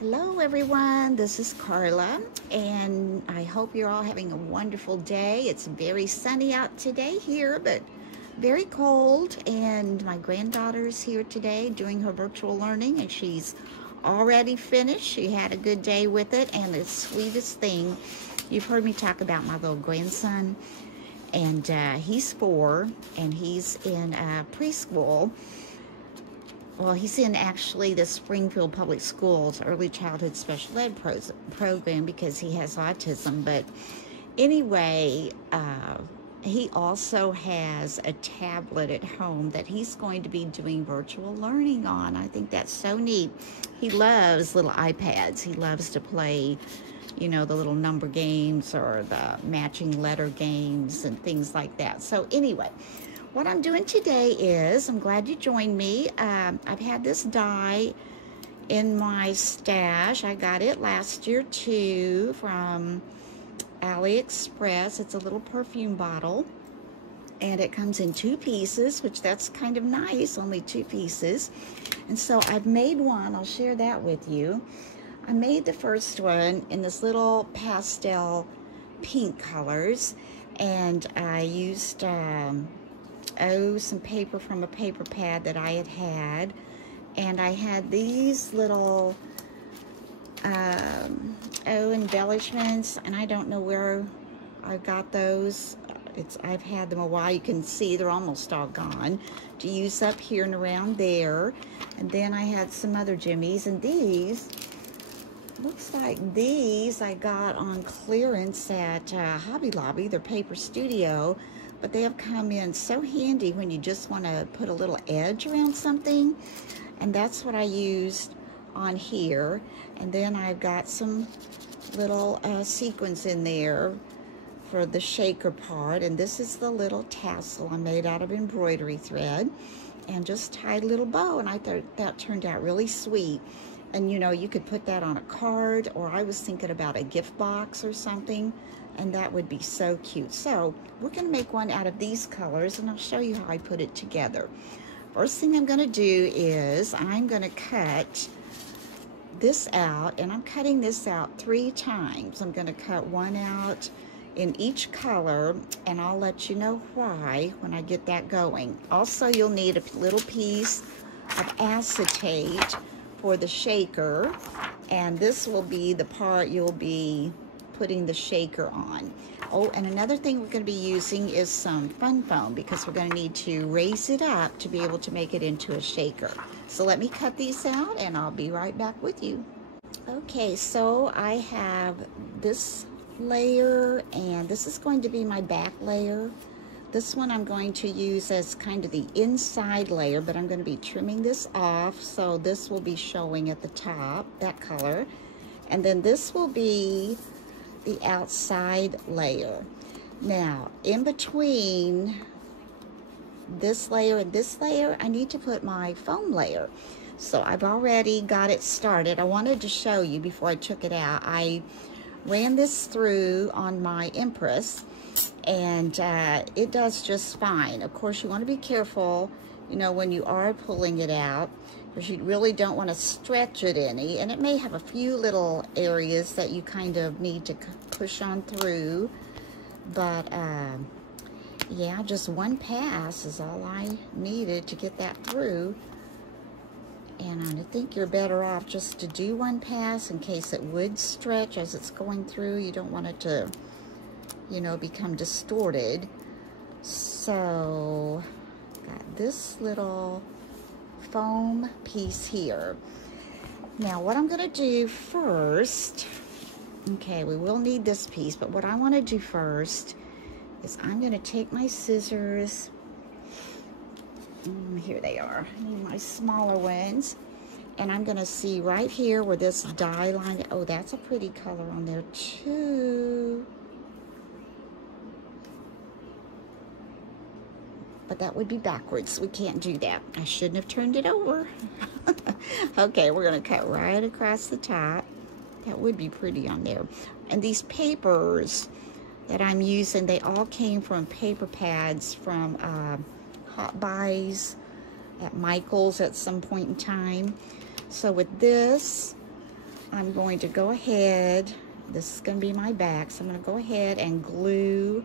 Hello everyone, this is Carla, and I hope you're all having a wonderful day. It's very sunny out today here, but very cold, and my granddaughter's here today doing her virtual learning, and she's already finished. She had a good day with it, and the sweetest thing, you've heard me talk about my little grandson, and he's 4, and he's in preschool. Well, he's in actually the Springfield Public Schools Early Childhood Special Ed program because he has autism. But anyway, he also has a tablet at home that he's going to be doing virtual learning on. I think that's so neat. He loves little iPads. He loves to play, you know, the little number games or the matching letter games and things like that. So anyway, what I'm doing today is, I'm glad you joined me. I've had this dye in my stash. I got it last year too from AliExpress. It's a little perfume bottle, and it comes in 2 pieces, which that's kind of nice, only 2 pieces. And so I've made one, I'll share that with you. I made the first one in this little pastel pink colors, and I used some paper from a paper pad that I had, and I had these little embellishments, and I don't know where I got those. I've had them a while. You can see they're almost all gone, to use up here and around there. And then I had some other jimmies, and these looks like these I got on clearance at Hobby Lobby. They're Paper Studio, but they have come in so handy when you just want to put a little edge around something, and that's what I used on here. And then I've got some little sequins in there for the shaker part, and this is the little tassel I made out of embroidery thread and just tied a little bow, and I thought that turned out really sweet. And you know, you could put that on a card, or I was thinking about a gift box or something, and that would be so cute. So we're going to make one out of these colors, and I'll show you how I put it together. First thing I'm going to do is I'm going to cut this out, and I'm cutting this out 3 times. I'm going to cut one out in each color, and I'll let you know why when I get that going. Also, you'll need a little piece of acetate for the shaker, and this will be the part you'll be putting the shaker on. Oh, and another thing we're going to be using is some fun foam, because we're going to need to raise it up to be able to make it into a shaker. So let me cut these out, and I'll be right back with you. Okay, so I have this layer, and this is going to be my back layer. This one I'm going to use as kind of the inside layer, but I'm going to be trimming this off, so this will be showing at the top, that color. And then this will be the outside layer. Now, in between this layer and this layer, I need to put my foam layer. So I've already got it started. I wanted to show you before I took it out. I ran this through on my Empress, and it does just fine. Of course, you want to be careful, you know, when you are pulling it out, because you really don't want to stretch it any, and it may have a few little areas that you kind of need to push on through, but yeah, just one pass is all I needed to get that through. And I think you're better off just to do one pass in case it would stretch as it's going through. You don't want it to, you know, become distorted. So got this little foam piece here. Now what I'm going to do first, okay, we will need this piece, but what I want to do first is I'm going to take my scissors. Here they are. I need my smaller ones, and I'm going to see right here where this dye line, oh, that's a pretty color on there too, but that would be backwards. We can't do that. I shouldn't have turned it over. Okay, we're going to cut right across the top. That would be pretty on there. And these papers that I'm using, they all came from paper pads from Hot Buys at Michaels at some point in time. So with this, I'm going to go ahead, this is going to be my back, so I'm going to go ahead and glue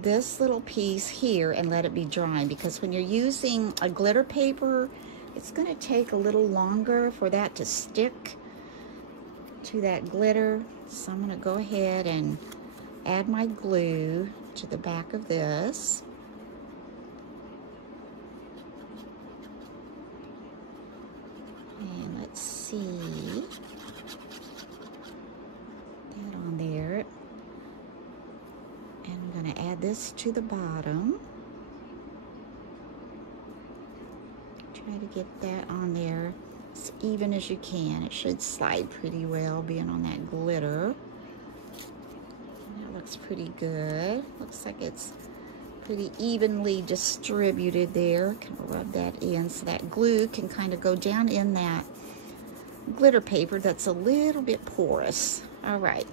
this little piece here and let it be drying, because when you're using a glitter paper, it's going to take a little longer for that to stick to that glitter. So I'm going to go ahead and add my glue to the back of this. And let's see, that on there. And I'm going to add this to the bottom. Try to get that on there as even as you can. It should slide pretty well being on that glitter. That looks pretty good. Looks like it's pretty evenly distributed there. Kind of rub that in so that glue can kind of go down in that glitter paper that's a little bit porous. All right,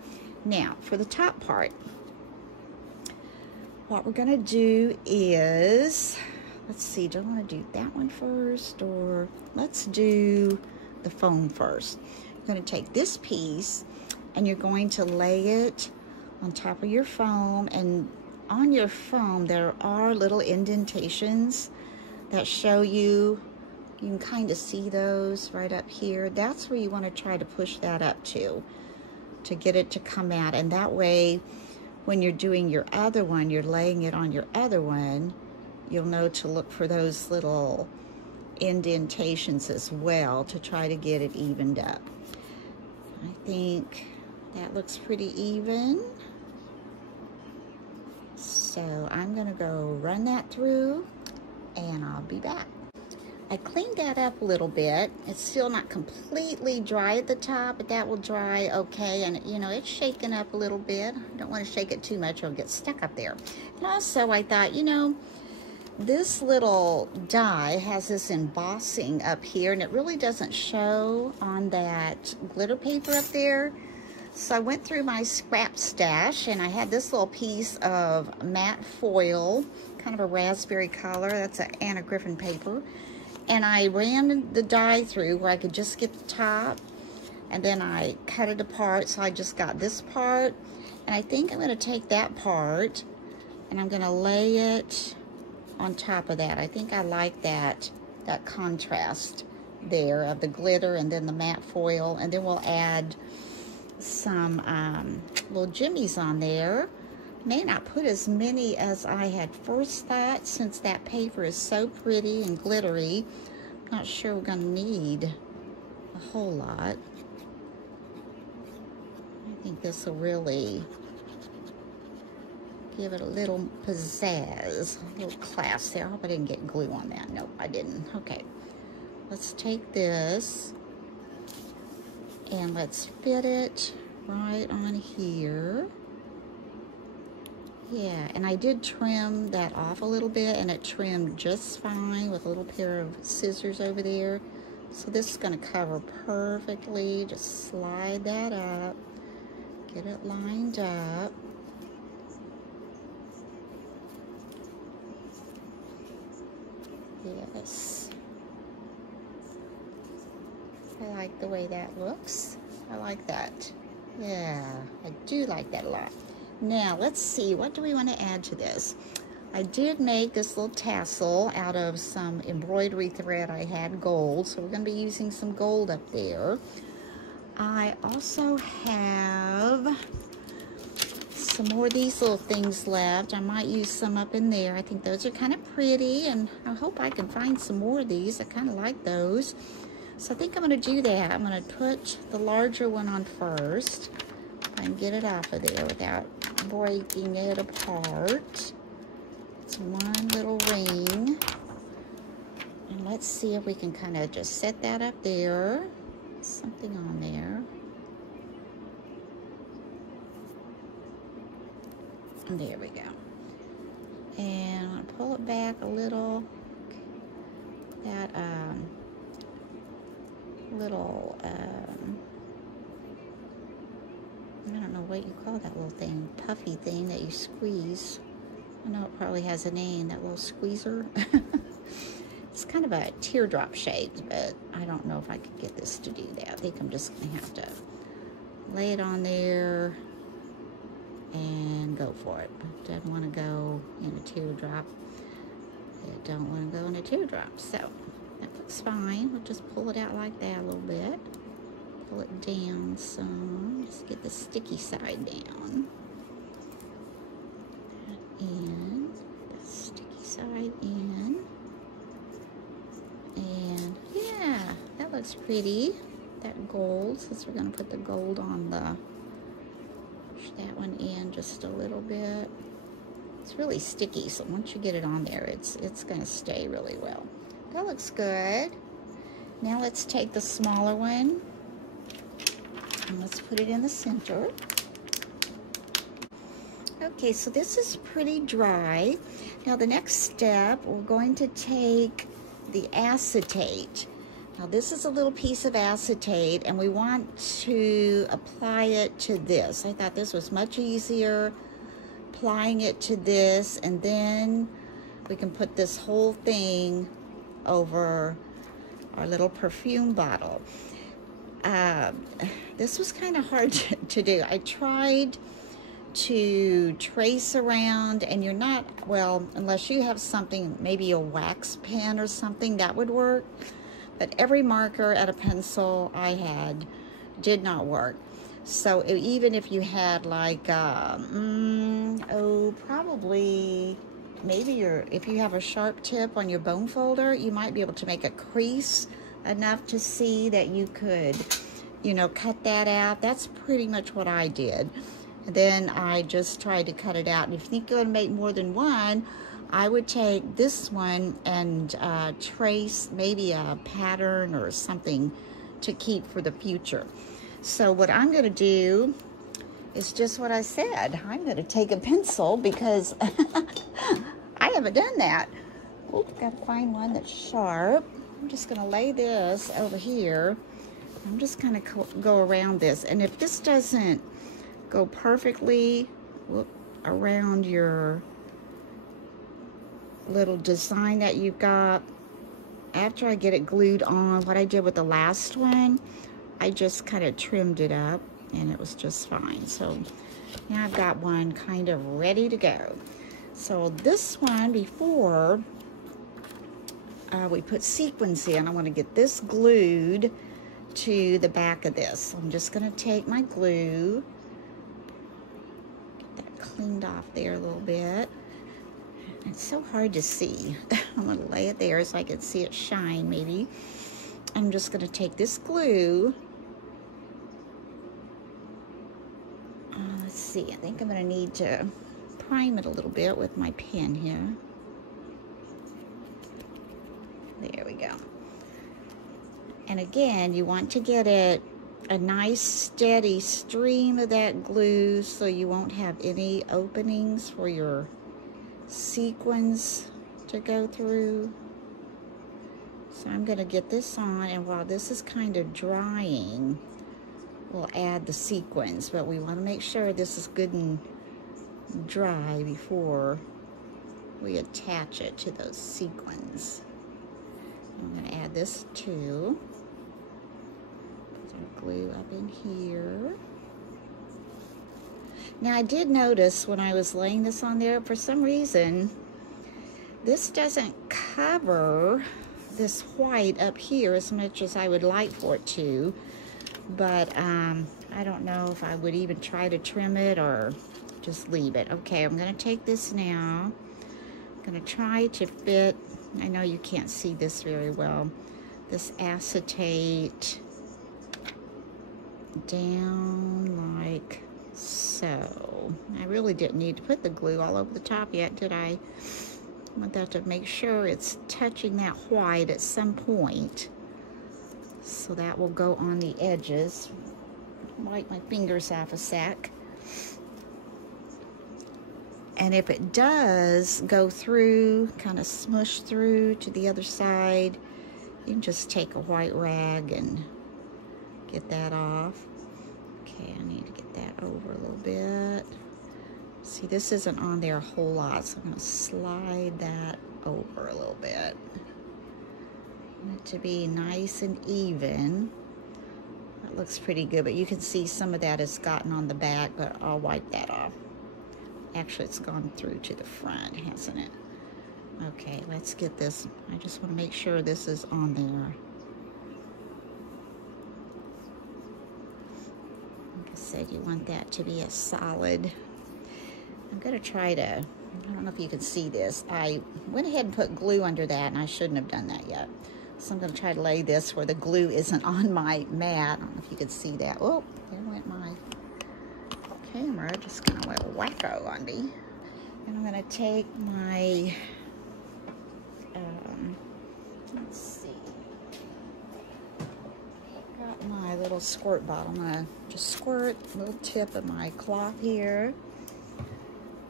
now for the top part, what we're gonna do is, let's see, do I want to do that one first, or let's do the foam first. You're going to take this piece and you're going to lay it on top of your foam, and on your foam there are little indentations that show you can kind of see those right up here. That's where you want to try to push that up to get it to come out, and that way when you're doing your other one, you're laying it on your other one, you'll know to look for those little indentations as well to try to get it evened up. I think that looks pretty even. So I'm gonna go run that through and I'll be back. I cleaned that up a little bit. It's still not completely dry at the top, but that will dry okay. And you know, it's shaken up a little bit. I don't want to shake it too much, it'll get stuck up there. And also I thought, you know, this little die has this embossing up here, and it really doesn't show on that glitter paper up there. So I went through my scrap stash, and I had this little piece of matte foil, kind of a raspberry color. That's an Anna Griffin paper. And I ran the die through where I could just get the top, and then I cut it apart. So I just got this part, and I think I'm going to take that part and I'm going to lay it on top of that. I think I like that contrast there of the glitter and then the matte foil, and then we'll add some little jimmies on there. May not put as many as I had first thought, since that paper is so pretty and glittery. I'm not sure we're gonna need a whole lot. I think this will really give it a little pizzazz, a little class there. I hope I didn't get glue on that. Nope, I didn't. Okay, let's take this and let's fit it right on here. Yeah, and I did trim that off a little bit, and it trimmed just fine with a little pair of scissors over there. So this is going to cover perfectly. Just slide that up, get it lined up. Yes. I like the way that looks. I like that. Yeah, I do like that a lot. Now, let's see, what do we want to add to this? I did make this little tassel out of some embroidery thread I had, gold, so we're going to be using some gold up there. I also have some more of these little things left. I might use some up in there. I think those are kind of pretty, and I hope I can find some more of these. I kind of like those. So I think I'm going to do that. I'm going to put the larger one on first and get it off of there without breaking it apart. It's one little ring. And let's see if we can kind of just set that up there. Something on there. And there we go. And I'm going to pull it back a little. That little I don't know what you call that little thing, puffy thing that you squeeze. I know it probably has a name, that little squeezer. It's kind of a teardrop shaped, but I don't know if I could get this to do that. think I'm just gonna have to lay it on there and go for it. Doesn't want to go in a teardrop. It don't want to go in a teardrop. So that looks fine. We'll just pull it out like that a little bit. Pull it down some. Just get the sticky side down. And the sticky side in. And yeah, that looks pretty. That gold, since we're going to put the gold on the, push that one in just a little bit. It's really sticky, so once you get it on there, it's going to stay really well. That looks good. Now let's take the smaller one and let's put it in the center. Okay, so this is pretty dry. Now the next step, we're going to take the acetate. Now this is a little piece of acetate, and we want to apply it to this. I thought this was much easier, applying it to this, and then we can put this whole thing over our little perfume bottle. This was kind of hard to do. I tried to trace around, and you're not, well, unless you have something, maybe a wax pen or something, that would work. But every marker at a pencil I had did not work. So even if you had like, probably, maybe if you have a sharp tip on your bone folder, you might be able to make a crease enough to see that you could, you know, cut that out. That's pretty much what I did. And then I just tried to cut it out. And if you think you're gonna make more than one, I would take this one and trace maybe a pattern or something to keep for the future. So what I'm gonna do is just what I said. I'm gonna take a pencil because I haven't done that. Oh, gotta find one that's sharp. I'm just gonna lay this over here. I'm just gonna go around this. And if this doesn't go perfectly around your little design that you've got, after I get it glued on, what I did with the last one, I just kind of trimmed it up and it was just fine. So now I've got one kind of ready to go. So this one, before we put sequins in, I want to get this glued to the back of this. So I'm just going to take my glue, get that cleaned off there a little bit. It's so hard to see. I'm going to lay it there so I can see it shine maybe. I'm just going to take this glue. Let's see, I think I'm going to need to prime it a little bit with my pen here. There we go. And again, you want to get it a nice steady stream of that glue so you won't have any openings for your sequins to go through. So I'm going to get this on, and while this is kind of drying, we'll add the sequins, but we want to make sure this is good and dry before we attach it to those sequins. I'm going to add this too. Put our glue up in here. Now I did notice when I was laying this on there, for some reason, this doesn't cover this white up here as much as I would like for it to. But I don't know if I would even try to trim it or just leave it. Okay, I'm going to take this now. I'm going to try to fit, I know you can't see this very well, this acetate down like so. I really didn't need to put the glue all over the top yet, did I? I want that to make sure it's touching that white at some point. So that will go on the edges. Wipe my fingers off a sec. And if it does go through, kind of smush through to the other side, you can just take a white rag and get that off. Okay, I need to get that over a little bit. See, this isn't on there a whole lot, so I'm going to slide that over a little bit. I want it to be nice and even looks pretty good, but you can see some of that has gotten on the back, but I'll wipe that off. Actually, it's gone through to the front, hasn't it? Okay, let's get this. I just want to make sure this is on there. Like I said, you want that to be a solid. I'm going to try to, I don't know if you can see this. I went ahead and put glue under that, and I shouldn't have done that yet. So I'm going to try to lay this where the glue isn't on my mat. I don't know if you can see that. Oh, there went my camera. Just kind of went wacko on me. And I'm going to take my, let's see. Got my little squirt bottle. I'm going to just squirt a little tip of my cloth here.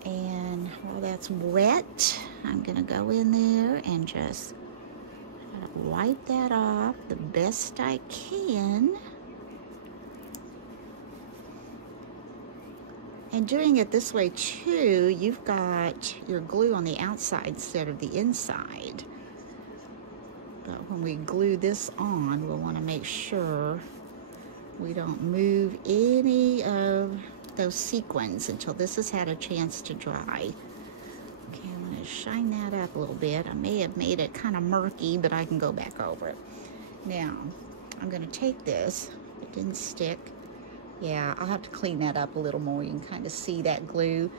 And while that's wet, I'm going to go in there and just wipe that off the best I can. And doing it this way too, you've got your glue on the outside instead of the inside. But when we glue this on, we'll want to make sure we don't move any of those sequins until this has had a chance to dry. Okay, I'm going to shine that up a little bit. I may have made it kind of murky, but I can go back over it. Now, I'm going to take this. It didn't stick. Yeah, I'll have to clean that up a little more. You can kind of see that glue.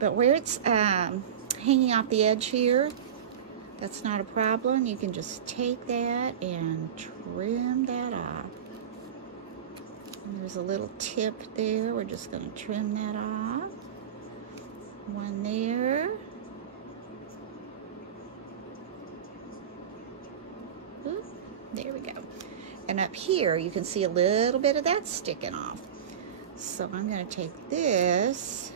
But where it's hanging off the edge here, that's not a problem. You can just take that and trim that off. And there's a little tip there. We're just going to trim that off. One there. Ooh, there we go. And up here, you can see a little bit of that sticking off. So I'm going to take this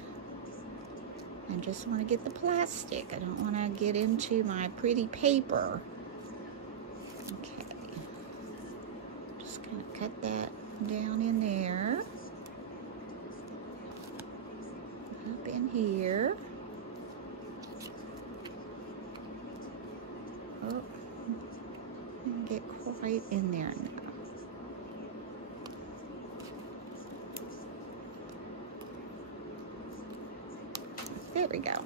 and just want to get the plastic. I don't want to get into my pretty paper. Okay. Just kind of cut that down in there. Up in here. Oh, didn't get quite in there now. There we go. All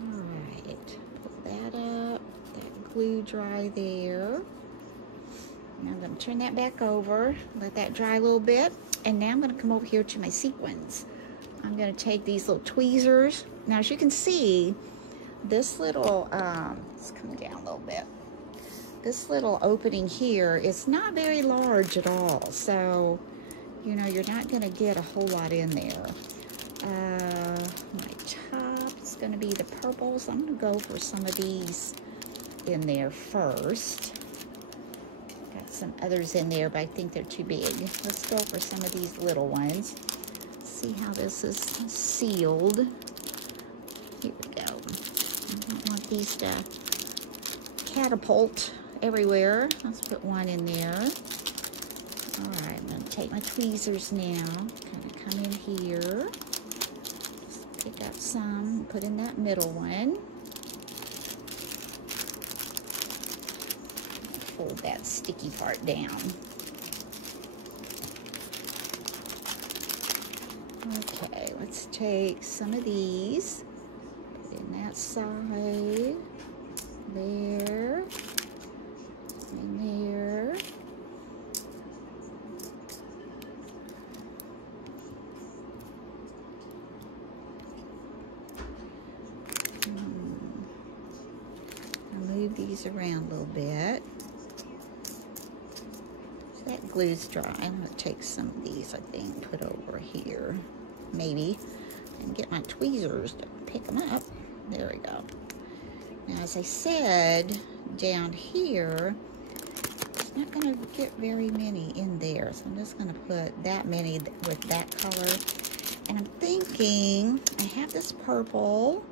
right, pull that up, that glue dry there. Now I'm going to turn that back over, let that dry a little bit, and now I'm going to come over here to my sequins. I'm going to take these little tweezers. Now, as you can see, this little, let's come down a little bit. This little opening here is not very large at all, so, you know, you're not going to get a whole lot in there. My top is going to be the purple, so I'm going to go for some of these in there first. Got some others in there, but I think they're too big. Let's go for some of these little ones. See how this is sealed. Here we go. I don't want these to catapult everywhere. Let's put one in there. All right, I'm going to take my tweezers now. Kind of come in here. Pick up some, put in that middle one. Fold that sticky part down. Okay, let's take some of these, put in that side, there, and there. Move these around a little bit. So that glue's dry. I'm going to take some of these, I think, put over here, maybe, and get my tweezers to pick them up. There we go. Now, as I said, down here, it's not going to get very many in there, so I'm just going to put that many with that color. And I'm thinking, I have this purple,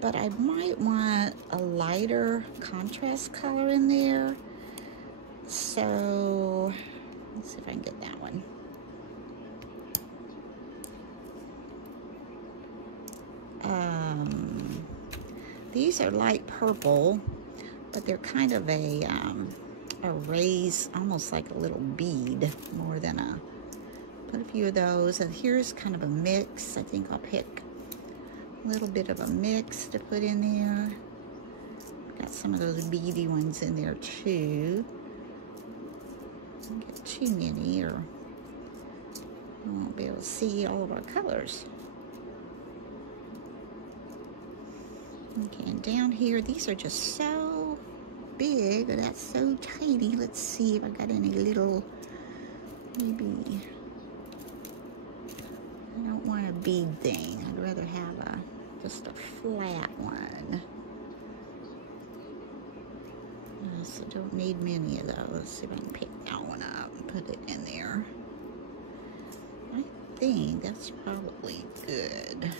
but I might want a lighter contrast color in there. So, let's see if I can get that one. These are light purple, but they're kind of a a raise, almost like a little bead more than a, put a few of those. And here's kind of a mix. I think I'll pick a little bit of a mix to put in there. Got some of those beady ones in there too. Don't get too many or I won't be able to see all of our colors. Okay, and down here, these are just so big, that's so tiny. Let's see if I got any little, maybe, I don't want a bead thing. I'd rather have just a flat one. So don't need many of those. Let's see if I can pick that one up and put it in there. I think that's probably good.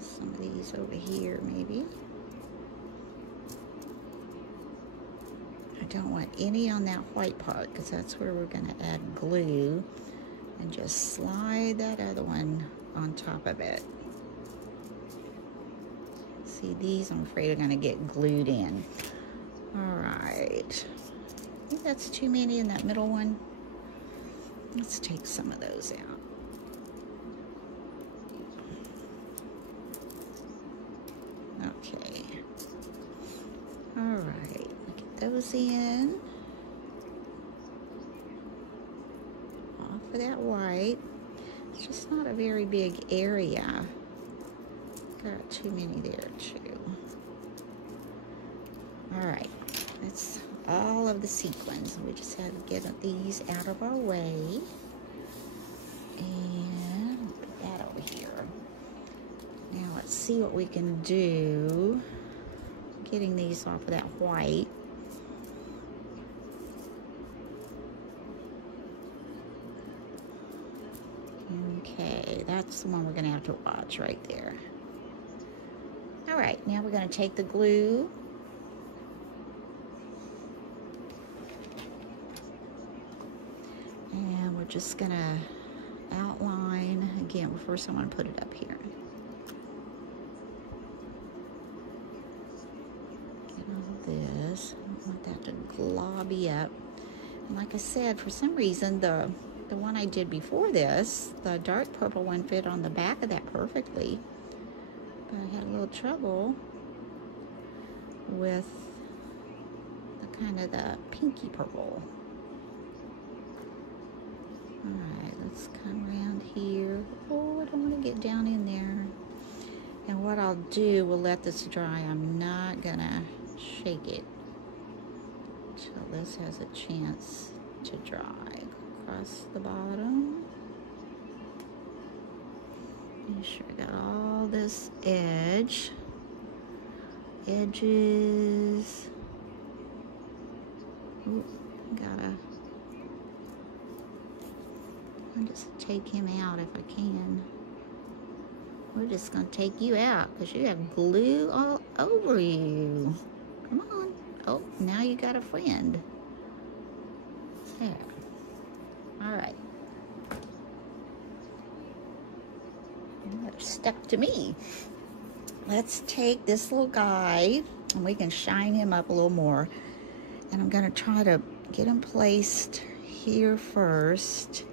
Some of these over here, maybe. I don't want any on that white part because that's where we're going to add glue, and just slide that other one on top of it. See, these I'm afraid are going to get glued in. All right. I think that's too many in that middle one. Let's take some of those out. Okay. All right. Get those in. Off of that white. It's just not a very big area. Got too many there too. All right, that's all of the sequins. We just had to get these out of our way. And put that over here. Now let's see what we can do. Getting these off of that white. Okay, that's the one we're gonna have to watch right there. All right, now we're going to take the glue. And we're just going to outline. Again, first I'm going to put it up here. Get all this. I don't want that to globby up. And like I said, for some reason, the one I did before this, the dark purple one, fit on the back of that perfectly. I had a little trouble with the kind of the pinky purple. All right, let's come around here. Oh, I don't want to get down in there. And what I'll do, we'll let this dry. I'm not gonna shake it until this has a chance to dry. Across the bottom. Make sure I got all this edges. Ooh, I'll just take him out if I can. We're just gonna take you out because you have glue all over you. Come on. Oh, now you got a friend. There. All right. Stuck to me. Let's take this little guy and we can shine him up a little more. And I'm going to try to get him placed here first.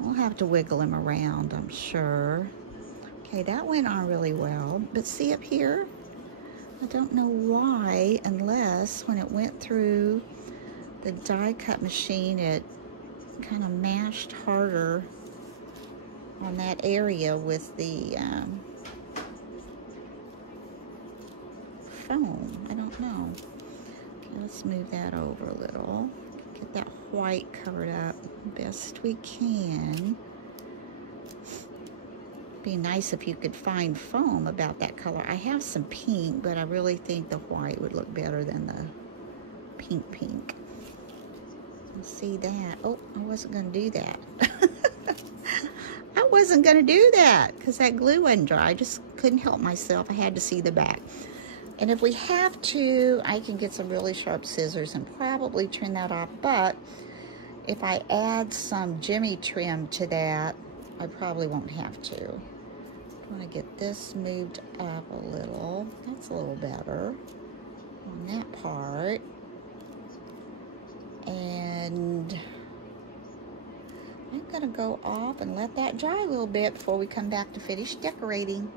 We'll have to wiggle him around, I'm sure. Okay, that went on really well. But see up here? I don't know why, unless when it went through the die cut machine, it kind of mashed harder on that area with the foam. I don't know. Okay, let's move that over a little. Get that white covered up best we can. Be nice if you could find foam about that color. I have some pink, but I really think the white would look better than the pink. See that? Oh, I wasn't going to do that. I wasn't going to do that because that glue wasn't dry. I just couldn't help myself. I had to see the back. And if we have to, I can get some really sharp scissors and probably trim that off. But if I add some Jimmy trim to that, I probably won't have to. I want to get this moved up a little. That's a little better. on that part. And I'm gonna go off and let that dry a little bit before we come back to finish decorating.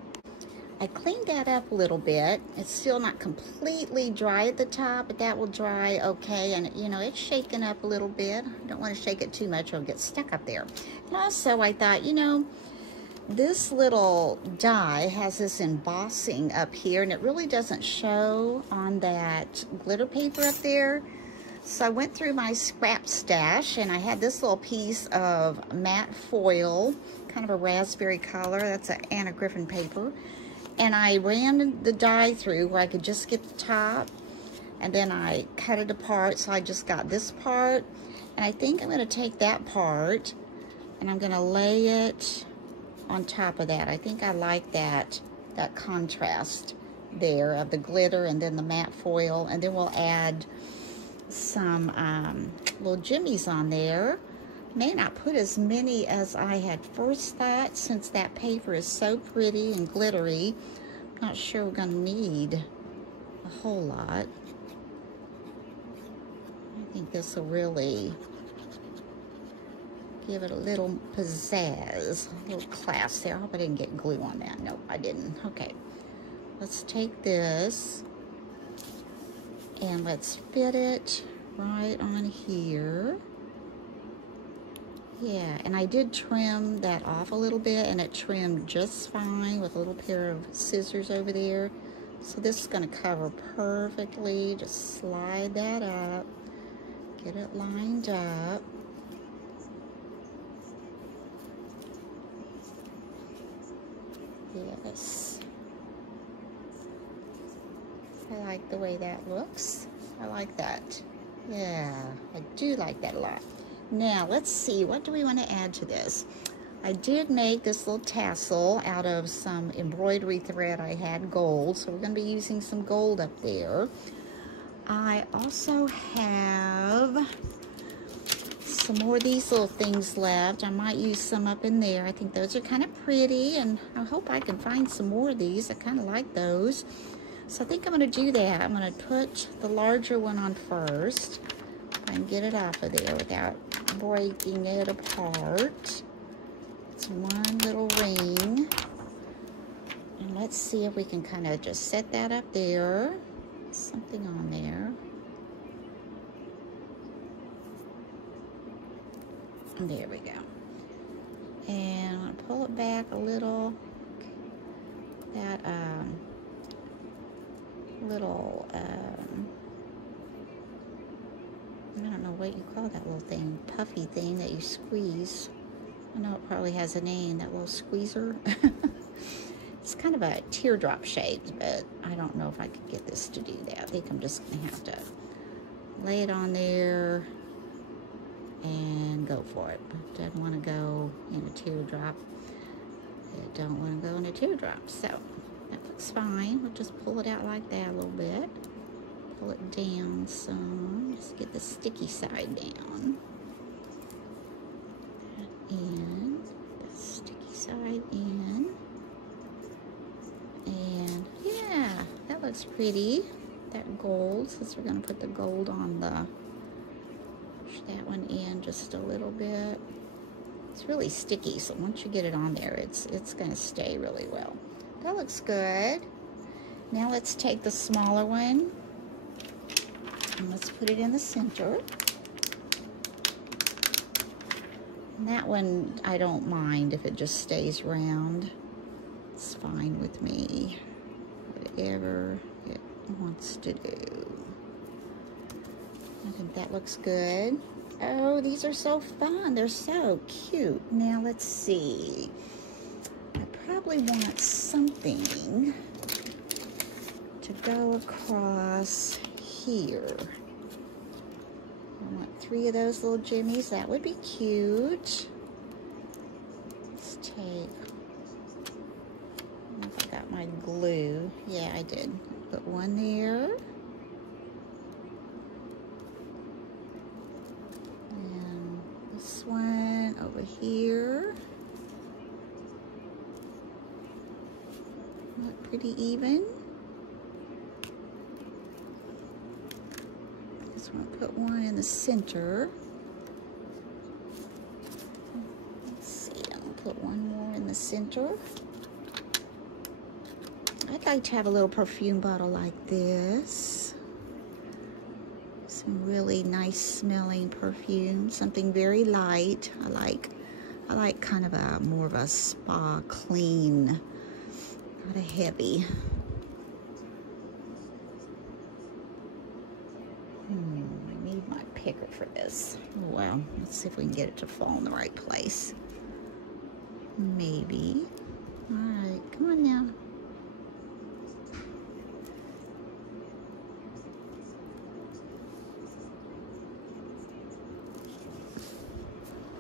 I cleaned that up a little bit. It's still not completely dry at the top, but that will dry okay. And you know, it's shaken up a little bit. I don't want to shake it too much, it'll get stuck up there. And also I thought, you know, this little die has this embossing up here, and it really doesn't show on that glitter paper up there. So I went through my scrap stash, and I had this little piece of matte foil, kind of a raspberry color. That's an Anna Griffin paper. And I ran the die through where I could just get the top, and then I cut it apart. So I just got this part, and I think I'm going to take that part and I'm going to lay it on top of that. I think I like that contrast there of the glitter and then the matte foil, and then we'll add some little jimmies on there. May not put as many as I had first thought, since that paper is so pretty and glittery. I'm not sure we're gonna need a whole lot. I think this will really give it a little pizzazz, a little class there. I hope I didn't get glue on that. Nope, I didn't. Okay, let's take this and let's fit it right on here. Yeah, and I did trim that off a little bit, and it trimmed just fine with a little pair of scissors over there. So this is going to cover perfectly. Just slide that up, get it lined up. Yes. I like the way that looks. I like that. Yeah, I do like that a lot. Now, let's see, what do we want to add to this? I did make this little tassel out of some embroidery thread I had, gold, so we're going to be using some gold up there. I also have some more of these little things left. I might use some up in there. I think those are kind of pretty, and I hope I can find some more of these. I kind of like those. So I think I'm going to do that. I'm going to put the larger one on first and get it off of there without breaking it apart. It's one little ring. And let's see if we can kind of just set that up there. Something on there. And there we go. And I'm going to pull it back a little. That little I don't know what you call that little thing, puffy thing that you squeeze. I know it probably has a name, that little squeezer. It's kind of a teardrop shape, but I don't know if I could get this to do that. I think I'm just gonna have to lay it on there and go for it. Doesn't want to go in a teardrop. It don't want to go in a teardrop. So that looks fine. We'll just pull it out like that a little bit. Pull it down some. Just get the sticky side down. And the sticky side in. And yeah, that looks pretty. That gold, since we're going to put the gold on the, push that one in just a little bit. It's really sticky, so once you get it on there, it's going to stay really well. That looks good. Now let's take the smaller one and let's put it in the center. And that one, I don't mind if it just stays round. It's fine with me. Whatever it wants to do. I think that looks good. Oh, these are so fun. They're so cute. Now let's see. I probably want something to go across here. I want 3 of those little jimmies. That would be cute. Let's take, I don't know if I got my glue. Yeah, I did. Put one there. And this one over here. Look pretty even. Just want to put one in the center. Let's see, I'm going to put one more in the center. I'd like to have a little perfume bottle like this. Some really nice smelling perfume, something very light. I like kind of a more of a spa clean, not a heavy. I need my picker for this. Oh, well, let's see if we can get it to fall in the right place. Maybe. All right, come on now.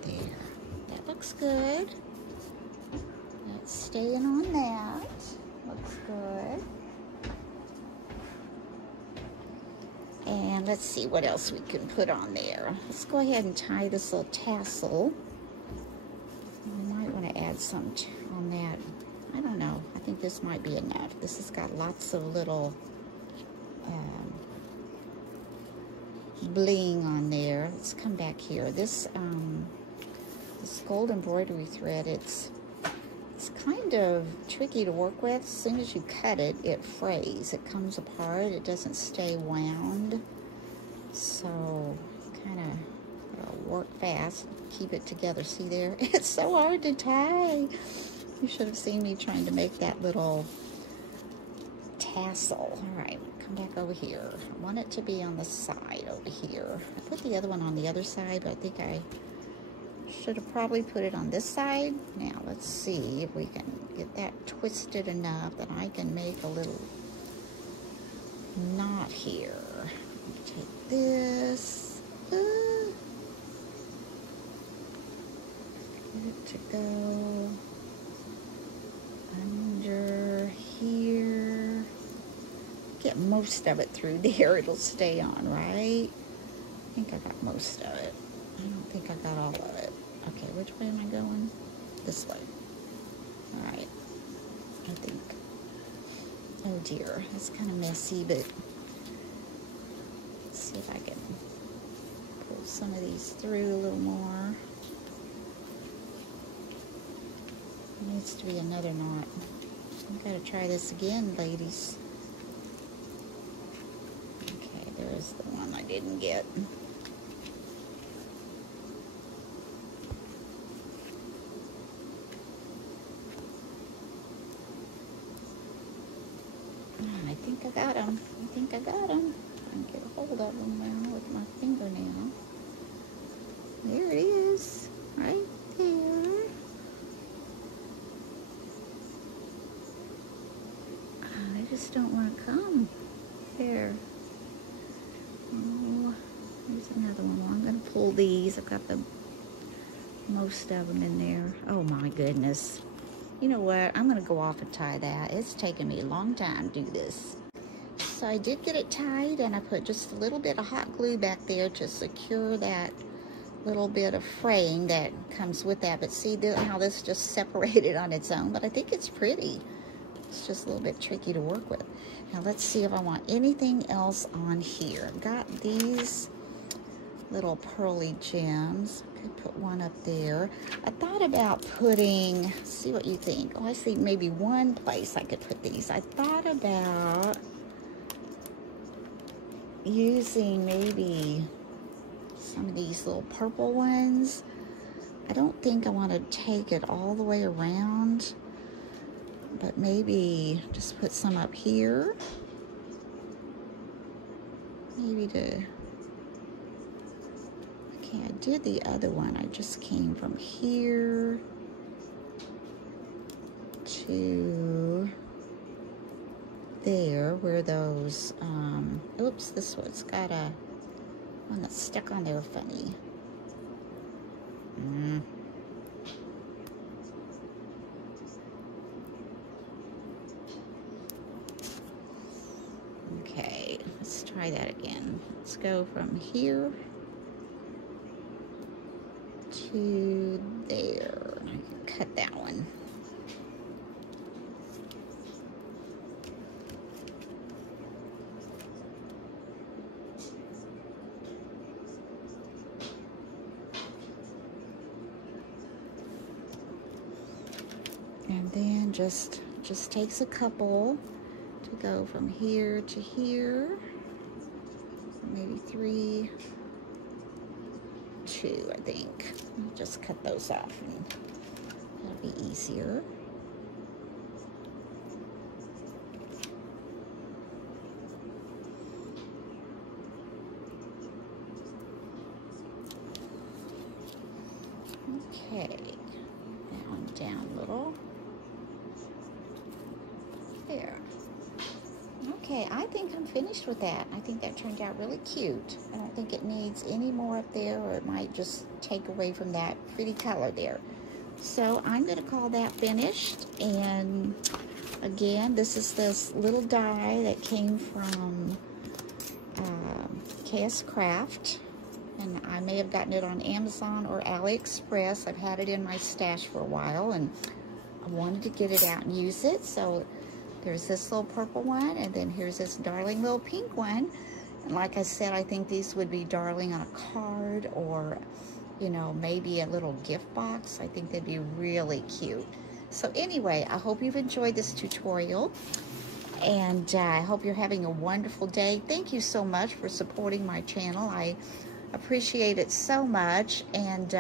There, that looks good. Let's stay in on that. Looks good. And let's see what else we can put on there. Let's go ahead and tie this little tassel. I might want to add some on that. I don't know. I think this might be enough. This has got lots of little bling on there. Let's come back here. This gold embroidery thread, it's kind of tricky to work with. As soon as you cut it, it frays. It comes apart. It doesn't stay wound. So kind of work fast. Keep it together. See there? It's so hard to tie. You should have seen me trying to make that little tassel. All right, come back over here. I want it to be on the side over here. I put the other one on the other side, but I think I should have probably put it on this side. Now let's see if we can get that twisted enough that I can make a little knot here. Take this. Get it to go under here. Get most of it through there. It'll stay on, right? I think I got most of it. I don't think I got all of it. Okay, which way am I going? This way. All right. I think. Oh dear, it's kind of messy, but let's see if I can pull some of these through a little more. There needs to be another knot. I've got to try this again, ladies. Okay, there's the one I didn't get. I think I got them. I think I got them. I can get a hold of them now with my fingernail. There it is, right there. I just don't want to come. There. Oh, there's another one. Well, I'm going to pull these. I've got the most of them in there. Oh my goodness. You know what? I'm going to go off and tie that. It's taken me a long time to do this. So I did get it tied, and I put just a little bit of hot glue back there to secure that little bit of fraying that comes with that. But see how this just separated on its own? But I think it's pretty. It's just a little bit tricky to work with. Now let's see if I want anything else on here. I've got these little pearly gems. I could put one up there. I thought about putting, see what you think. Oh, I see maybe one place I could put these. I thought about using maybe some of these little purple ones. I don't think I want to take it all the way around, but maybe just put some up here. Maybe to, okay, I did the other one. I just came from here to there where those, oops, this one's got a one that's stuck on there funny. Okay, let's try that again. Let's go from here to there. I can cut that one. just takes a couple to go from here to here. Maybe 3, 2, I think. Just cut those off and that'll be easier. Okay, that one down a little. There. Okay, I think I'm finished with that. I think that turned out really cute. I don't think it needs any more up there, or it might just take away from that pretty color there. So I'm going to call that finished. And again, this is this little die that came from KS Craft. And I may have gotten it on Amazon or AliExpress. I've had it in my stash for a while, and I wanted to get it out and use it. So there's this little purple one, and then here's this darling little pink one. And like I said, I think these would be darling on a card, or, you know, maybe a little gift box. I think they'd be really cute. So anyway, I hope you've enjoyed this tutorial, and I hope you're having a wonderful day. Thank you so much for supporting my channel. I appreciate it so much. And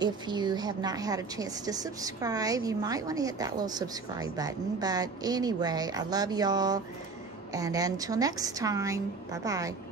if you have not had a chance to subscribe, you might want to hit that little subscribe button. But anyway, I love y'all, and until next time, bye-bye.